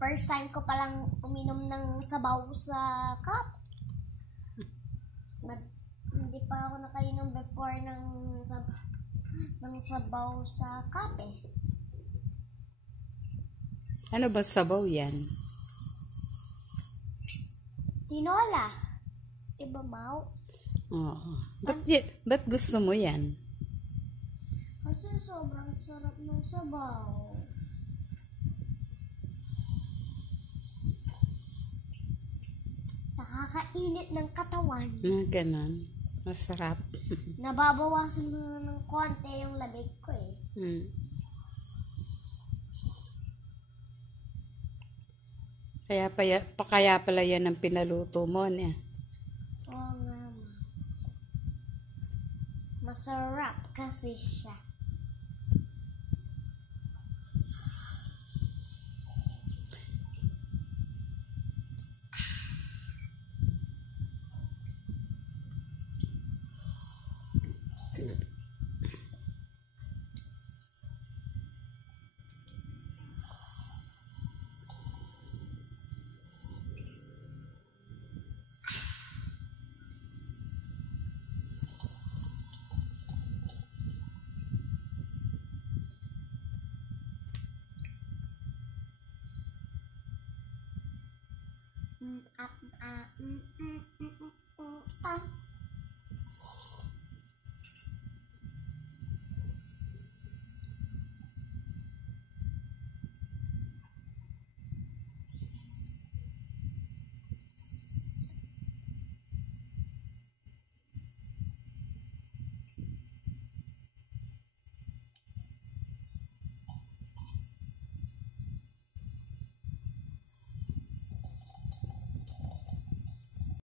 First time ko palang uminom ng sabaw sa cup. Hindi pa ako nakainom before ng sabaw sa cup eh. Ano ba sabaw yan? Tinola. Diba, Mau? Oo. Ba't gusto mo yan? Kasi sobrang sarap ng sabaw. Nakakainit ng katawan. Ganon. Masarap. Nababawasan na ng konti yung lamig ko eh. Kaya pala yan ang pinaluto mo niya. Oo nga, Ma. Masarap kasi siya.